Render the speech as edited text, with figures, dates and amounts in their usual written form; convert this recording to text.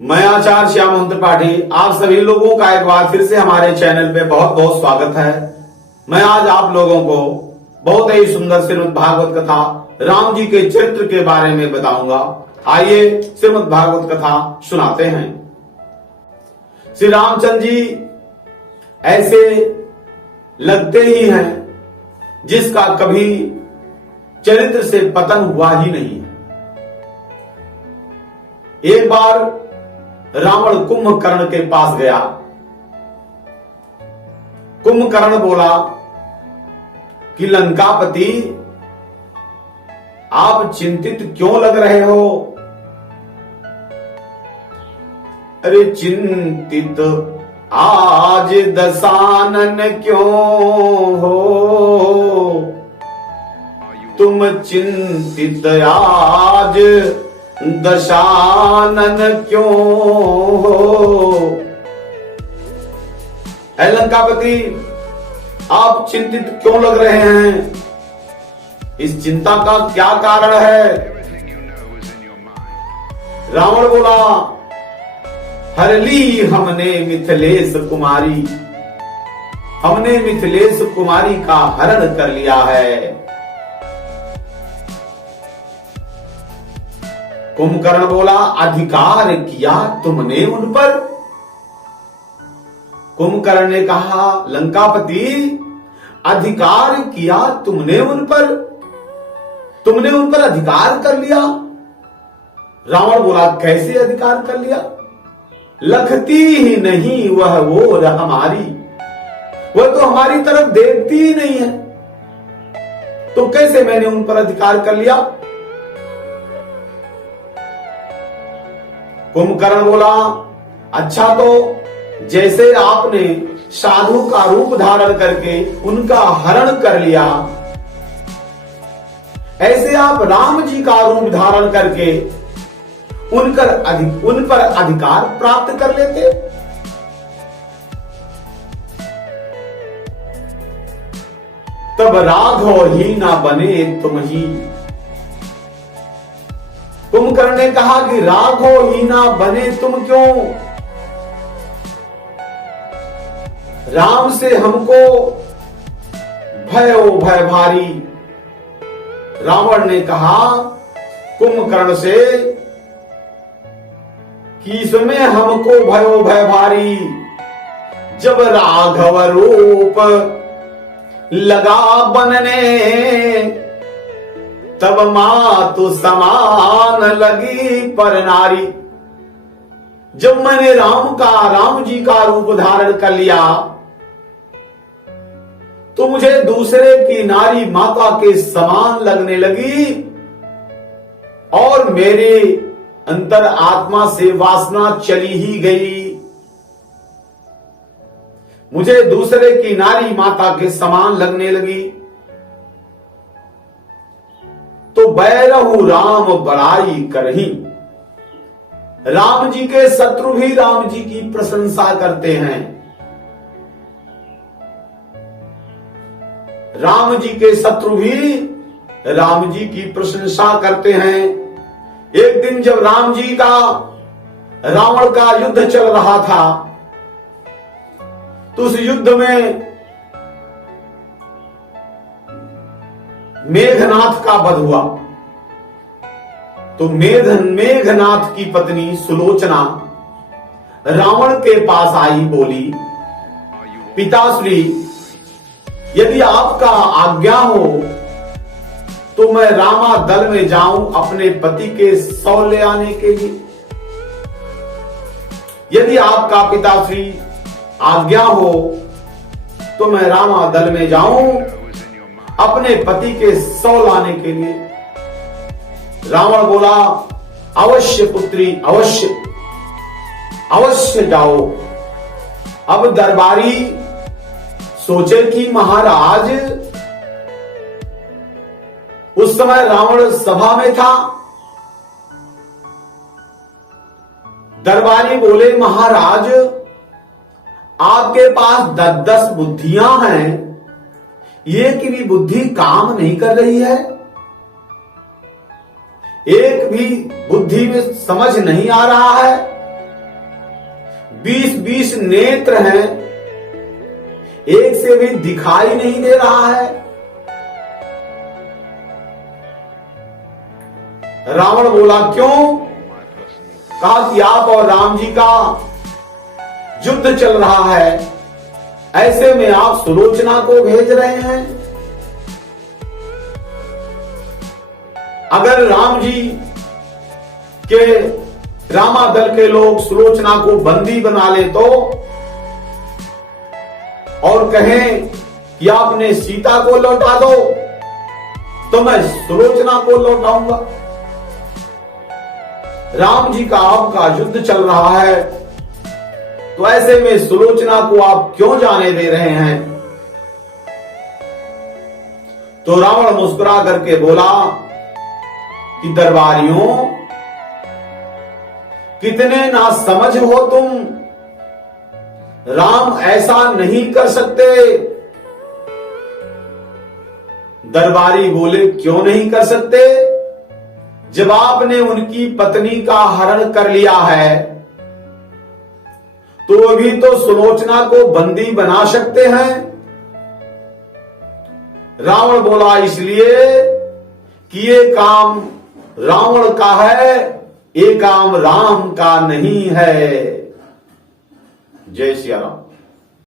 मैं आचार्य श्याम त्रिपाठी आप सभी लोगों का एक बार फिर से हमारे चैनल पे बहुत बहुत स्वागत है। मैं आज आप लोगों को बहुत ही सुंदर श्रीमद् भागवत कथा राम जी के चरित्र के बारे में बताऊंगा। आइए श्रीमद् भागवत कथा सुनाते हैं। श्री रामचंद्र जी ऐसे लगते ही हैं जिसका कभी चरित्र से पतन हुआ ही नहीं है। एक बार रावण कुंभकर्ण के पास गया। कुंभकर्ण बोला कि लंकापति, आप चिंतित क्यों लग रहे हो? अरे चिंतित आज दशानन क्यों हो, तुम चिंतित आज दशानन क्यों हो? ऐ लंकापति, आप चिंतित क्यों लग रहे हैं? इस चिंता का क्या कारण है? रावण बोला, हर ली हमने मिथिलेश कुमारी, हमने मिथिलेश कुमारी का हरण कर लिया है। कुंभकर्ण बोला, अधिकार किया तुमने उन पर? कुंभकर्ण ने कहा, लंकापति, अधिकार किया तुमने उन पर? तुमने उन पर अधिकार कर लिया? रावण बोला, कैसे अधिकार कर लिया? लखती ही नहीं वह ओर हमारी, वह तो हमारी तरफ देखती ही नहीं है, तो कैसे मैंने उन पर अधिकार कर लिया? कुंभकर्ण बोला, अच्छा तो जैसे आपने साधु का रूप धारण करके उनका हरण कर लिया, ऐसे आप राम जी का रूप धारण करके उन पर अधिकार प्राप्त कर लेते। तब राघव ही ना बने तुम ही। कुंभकर्ण ने कहा कि राघव ही ना बने तुम क्यों? राम से हमको भय भारी। रावण ने कहा कुंभकर्ण से कि इसमें हमको भय भारी, जब राघव रूप लगा बनने, तब मातु समान लगी पर नारी। जब मैंने राम जी का रूप धारण कर लिया, तो मुझे दूसरे की नारी माता के समान लगने लगी और मेरे अंतर आत्मा से वासना चली ही गई। मुझे दूसरे की नारी माता के समान लगने लगी। तो बैरहु राम बड़ाई करही। राम जी के शत्रु भी राम जी की प्रशंसा करते हैं। राम जी के शत्रु भी राम जी की प्रशंसा करते हैं। एक दिन जब राम जी का रावण का युद्ध चल रहा था, तो उस युद्ध में मेघनाथ का वध हुआ। तो मेघनाथ की पत्नी सुलोचना रावण के पास आई, बोली, पिताश्री, यदि आपका आज्ञा हो तो मैं रामा दल में जाऊं अपने पति के शव ले आने के लिए। यदि आपका पिताश्री आज्ञा हो तो मैं रामा दल में जाऊं अपने पति के शव लाने के लिए। रावण बोला, अवश्य पुत्री, अवश्य अवश्य जाओ। अब दरबारी सोचे कि महाराज, उस समय रावण सभा में था। दरबारी बोले, महाराज, आपके पास 10 बुद्धियां हैं, एक भी बुद्धि काम नहीं कर रही है। एक भी बुद्धि में समझ नहीं आ रहा है। 20-20 नेत्र हैं, एक से भी दिखाई नहीं दे रहा है। रावण बोला क्यों? कहा कि आप और राम जी का युद्ध चल रहा है, ऐसे में आप सुलोचना को भेज रहे हैं। अगर राम जी के रामादल के लोग सुलोचना को बंदी बना ले और कहें कि आपने सीता को लौटा दो, तो मैं सुलोचना को लौटाऊंगा। राम जी का आपका युद्ध चल रहा है, तो ऐसे में सुलोचना को आप क्यों जाने दे रहे हैं? तो रावण मुस्कुरा करके बोला कि दरबारियों, कितने ना समझ हो तुम, राम ऐसा नहीं कर सकते। दरबारी बोले क्यों नहीं कर सकते? जब आपने उनकी पत्नी का हरण कर लिया है, तो अभी तो सुलोचना को बंदी बना सकते हैं। रावण बोला इसलिए कि ये काम रावण का है, ये काम राम का नहीं है। जय सिया राम।